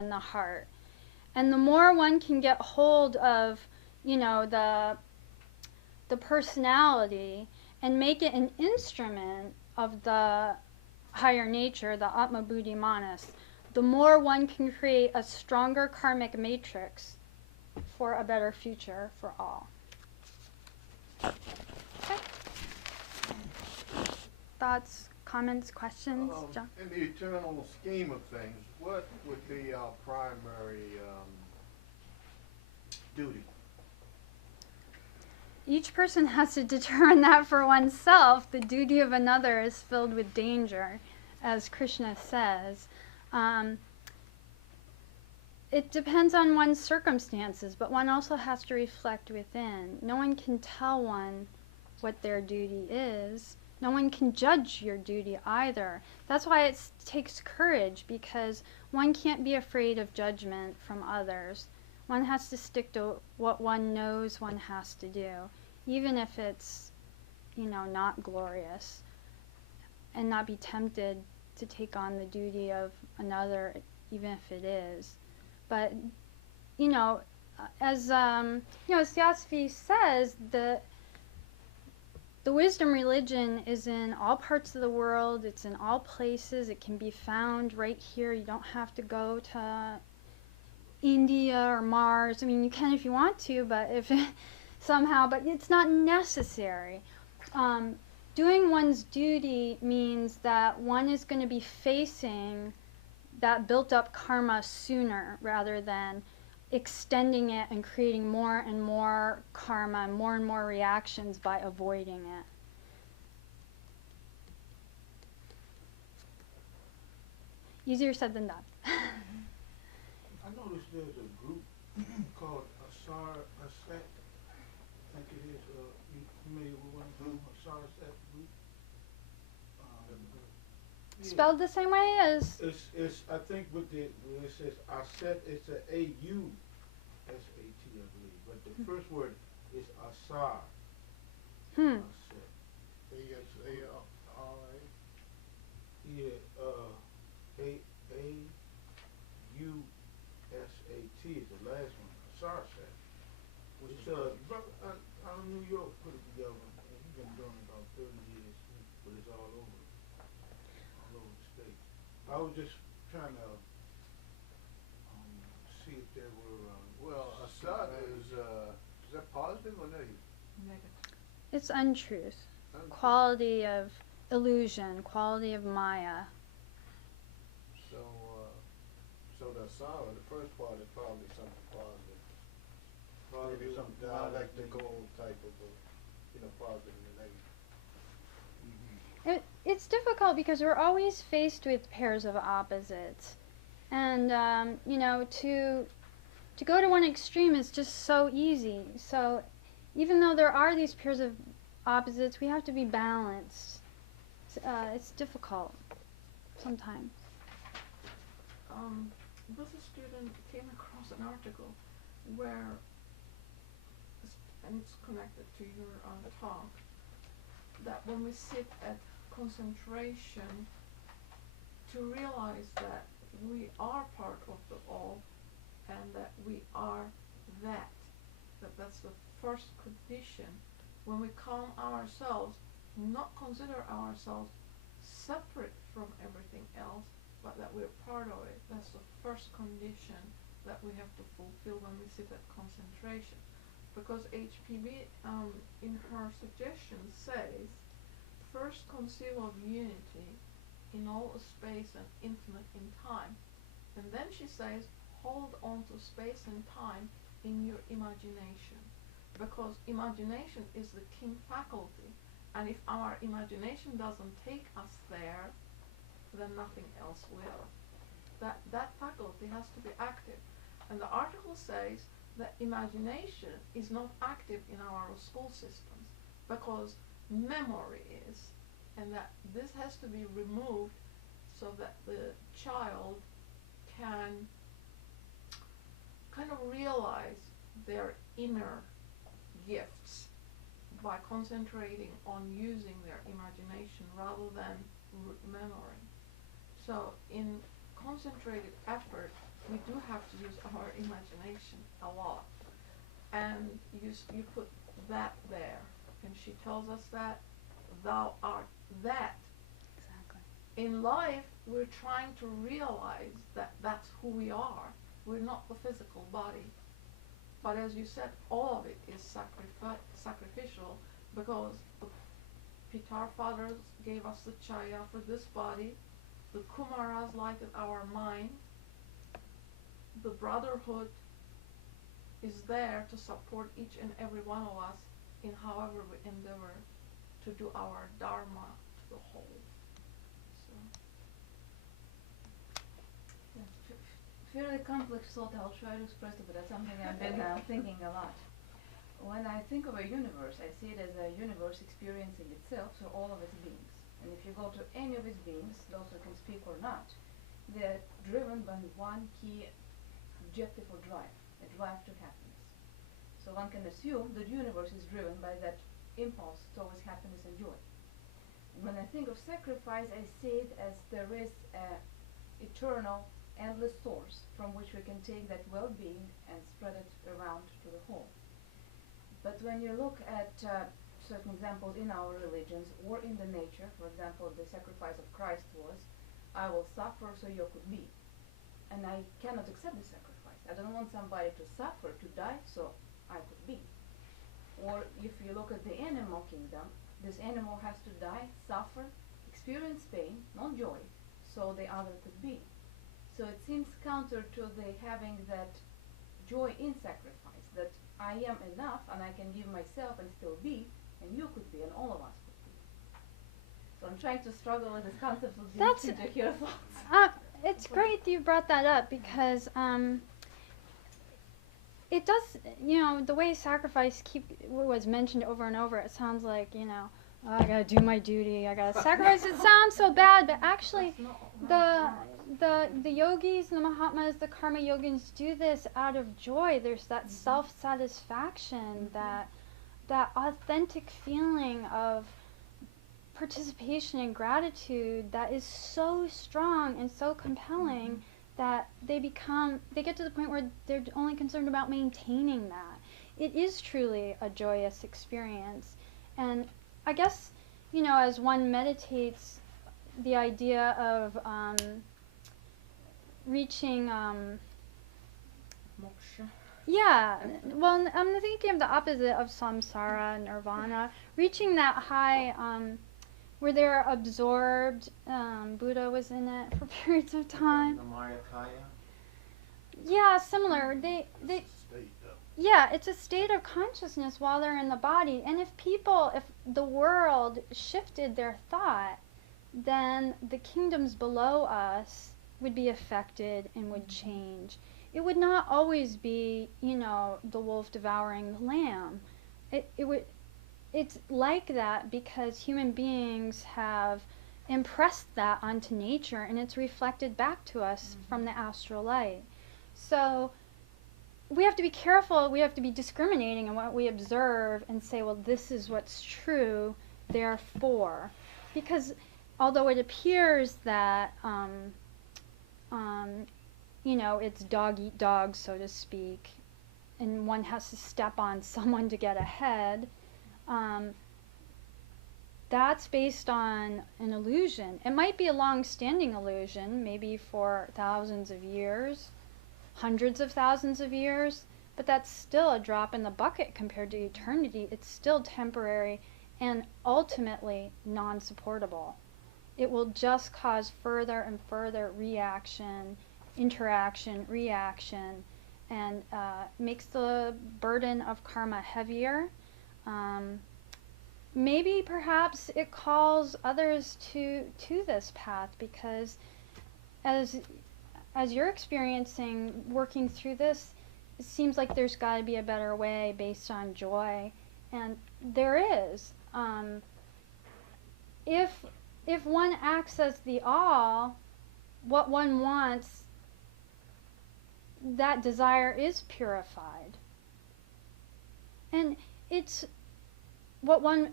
in the heart. And the more one can get hold of, the personality and make it an instrument of the higher nature, the Atma Buddhi Manas, the more one can create a stronger karmic matrix for a better future for all. Okay. Thoughts, comments, questions? John? In the eternal scheme of things, what would be our primary duty? Each person has to determine that for oneself. The duty of another is filled with danger, as Krishna says. It depends on one's circumstances, but one also has to reflect within. No one can tell one what their duty is. No one can judge your duty either. That's why it takes courage, because one can't be afraid of judgment from others. One has to stick to what one knows one has to do, even if it's, not glorious, and not be tempted to take on the duty of another, even if it is. But, as Syasvi says, the wisdom religion is in all parts of the world. It's in all places. It can be found right here. You don't have to go to India or Mars. I mean, you can if you want to, but but it's not necessary. Doing one's duty means that one is going to be facing that built up karma sooner, rather than extending it and creating more and more karma, more and more reactions by avoiding it. Easier said than done. I noticed there's a group called Asar, I think it is. You familiar with one group, Asar group? Spelled the same way as? It's I think when it says Aset, it's a A-U S-A-T, I believe. But the first word is Asar. Aset. A-S-A-R-A? Yeah, A-U-S-A-T is the last one. Asar set. It's out of New York put it together. He's been doing it about 30 years, but it's all over the state. I was just trying to see if there were. Well, Assad is that positive or negative? Negative. It's untruth. Quality of illusion, quality of Maya. So the Assad, the first part is probably something positive. Probably Maybe some dialectical type of, positive and negative. It's difficult because we're always faced with pairs of opposites. And, to go to one extreme is just so easy. So even though there are these pairs of opposites, we have to be balanced. It's difficult sometimes. This student came across an article where, and it's connected to your talk, that when we sit at concentration, to realize that we are part of the all, and that we are that's the first condition. When we calm ourselves, not consider ourselves separate from everything else, but that we're part of it. That's the first condition that we have to fulfill when we sit at concentration. Because HPB, in her suggestion, says, first conceive of unity in all space and infinite in time. And then she says, hold on to space and time in your imagination. Because imagination is the king faculty. And if our imagination doesn't take us there, then nothing else will. That faculty has to be active. And the article says that imagination is not active in our school systems because memory is, and that this has to be removed so that the child can kind of realize their inner gifts by concentrating on using their imagination rather than memory. So in concentrated effort, we do have to use our imagination a lot. And you put that there, and she tells us that thou art that. Exactly. In life, we're trying to realize that that's who we are. We're not the physical body. But as you said, all of it is sacrificial, because the Pitar fathers gave us the Chaya for this body, the Kumaras lighted our mind, the brotherhood is there to support each and every one of us in however we endeavor to do our dharma to the whole. So. Yes, fairly complex thought. I'll try to express it, but that's something I've been thinking a lot. When I think of a universe, I see it as a universe experiencing itself through all of its beings. And if you go to any of its beings, those who can speak or not, they're driven by one key objective or drive, a drive to happiness. So one can assume that the universe is driven by that impulse towards happiness and joy. And when I think of sacrifice, I see it as there is an eternal, endless source from which we can take that well-being and spread it around to the whole. But when you look at certain examples in our religions or in the nature, for example, the sacrifice of Christ was, I will suffer so you could be. And I cannot accept the sacrifice. I don't want somebody to suffer, to die, so I could be. Or if you look at the animal kingdom, this animal has to die, suffer, experience pain, not joy, so the other could be. So it seems counter to the having that joy in sacrifice, that I am enough and I can give myself and still be, and you could be, and all of us could be. So I'm trying to struggle with this concept of being That's- to hear thoughts. It's great that you brought that up, because it does, the way sacrifice was mentioned over and over, it sounds like, oh, I gotta do my duty, I gotta sacrifice. It sounds so bad, but actually the yogis, the Mahatmas, the karma yogins do this out of joy. There's that self-satisfaction, that authentic feeling of participation and gratitude that is so strong and so compelling that they get to the point where they're only concerned about maintaining that. It is truly a joyous experience. And I guess, as one meditates, the idea of reaching Moksha. yeah, well, I'm thinking of the opposite of samsara, nirvana, reaching that high where they're absorbed. Buddha was in it for periods of time. The Mayakaya? Yeah, similar. They State, though. yeah, it's a state of consciousness while they're in the body. And if the world shifted their thought, then the kingdoms below us would be affected and would change. It would not always be, the wolf devouring the lamb. It's like that because human beings have impressed that onto nature, and it's reflected back to us from the astral light. So we have to be careful, we have to be discriminating in what we observe and say, well, this is what's true, therefore. Because although it appears that, it's dog eat dog, so to speak, and one has to step on someone to get ahead, that's based on an illusion. It might be a long-standing illusion, maybe for thousands of years, hundreds of thousands of years, but that's still a drop in the bucket compared to eternity. It's still temporary and ultimately non-supportable. It will just cause further and further reaction, interaction, reaction, and makes the burden of karma heavier. Maybe perhaps it calls others to this path, because as you're experiencing working through this, it seems like there's got to be a better way based on joy, and there is. If one acts as the all, what one wants, that desire is purified. And it's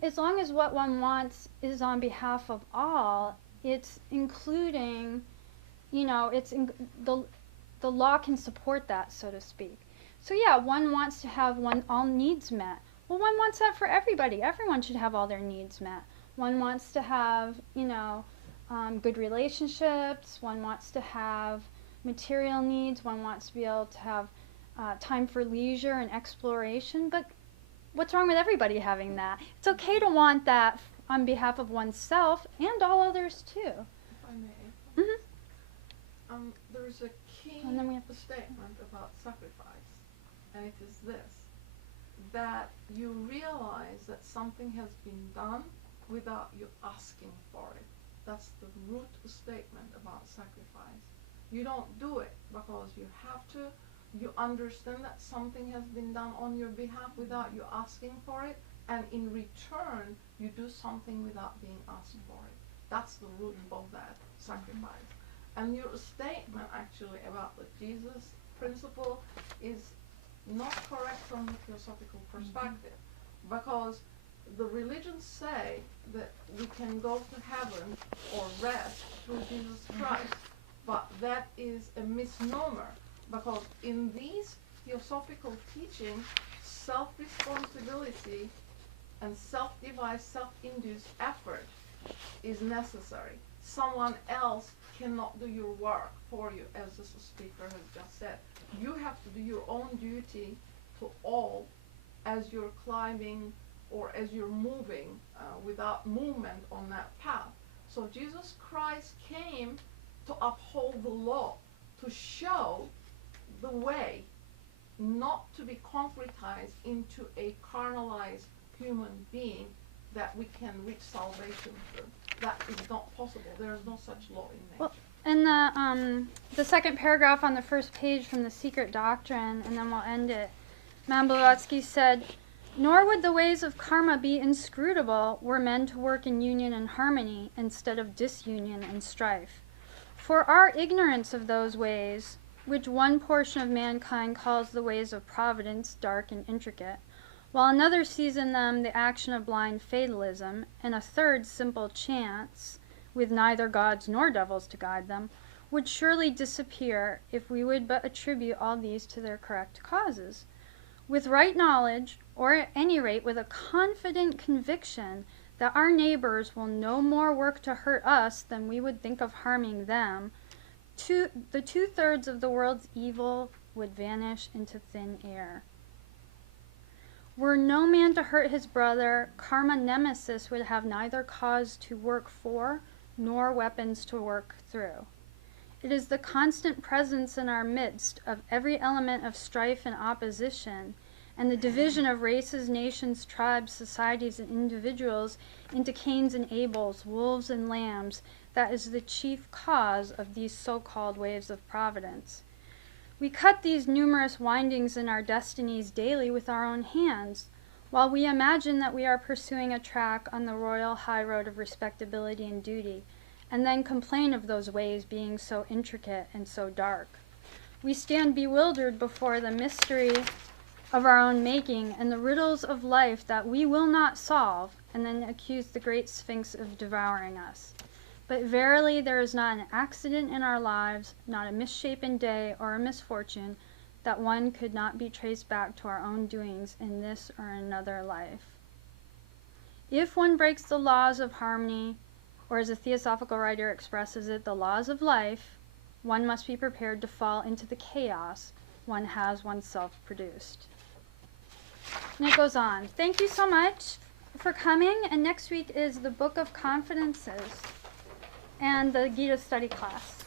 as long as what one wants is on behalf of all, it's including, the law can support that, so to speak. So yeah, one wants to have all needs met. Well, one wants that for everybody. Everyone should have all their needs met. One wants to have, good relationships. One wants to have material needs. One wants to be able to have time for leisure and exploration. But what's wrong with everybody having that? It's okay to want that on behalf of oneself and all others too. If I may. Mm-hmm. There's a key And then we have statement about sacrifice, and it is this: that you realize that something has been done without you asking for it. That's the root statement about sacrifice. You don't do it because you have to. You understand that something has been done on your behalf without you asking for it, and in return, you do something without being asked for it. That's the root of that sacrifice. And your statement actually about the Jesus principle is not correct from the philosophical perspective, because the religions say that we can go to heaven or rest through Jesus Christ, but that is a misnomer, because in these theosophical teachings, self-responsibility and self-devised, self-induced effort is necessary. Someone else cannot do your work for you, as the speaker has just said. You have to do your own duty to all as you're climbing or as you're moving without movement on that path. So Jesus Christ came to uphold the law, to show the way, not to be concretized into a carnalized human being that we can reach salvation through. That is not possible. There is no such law in nature. Well, in the second paragraph on the first page from the Secret Doctrine, and then we'll end it, Madame Blavatsky said, "Nor would the ways of karma be inscrutable were men to work in union and harmony instead of disunion and strife. For our ignorance of those ways, which one portion of mankind calls the ways of providence dark and intricate, while another sees in them the action of blind fatalism, and a third simple chance, with neither gods nor devils to guide them, would surely disappear if we would but attribute all these to their correct causes. With right knowledge, or at any rate with a confident conviction that our neighbors will no more work to hurt us than we would think of harming them, the 2/3 of the world's evil would vanish into thin air. Were no man to hurt his brother, karma nemesis would have neither cause to work for nor weapons to work through. It is the constant presence in our midst of every element of strife and opposition, and the division of races, nations, tribes, societies, and individuals into Cains and Abels, wolves and lambs, that is the chief cause of these so-called waves of providence. We cut these numerous windings in our destinies daily with our own hands, while we imagine that we are pursuing a track on the royal high road of respectability and duty, and then complain of those ways being so intricate and so dark. We stand bewildered before the mystery of our own making and the riddles of life that we will not solve, and then accuse the great Sphinx of devouring us. But verily there is not an accident in our lives, not a misshapen day or a misfortune, that one could not be traced back to our own doings in this or another life. If one breaks the laws of harmony, or as a theosophical writer expresses it, the laws of life, one must be prepared to fall into the chaos one has oneself produced." And it goes on. Thank you so much for coming, and next week is the Book of Confidences and the Gita study class.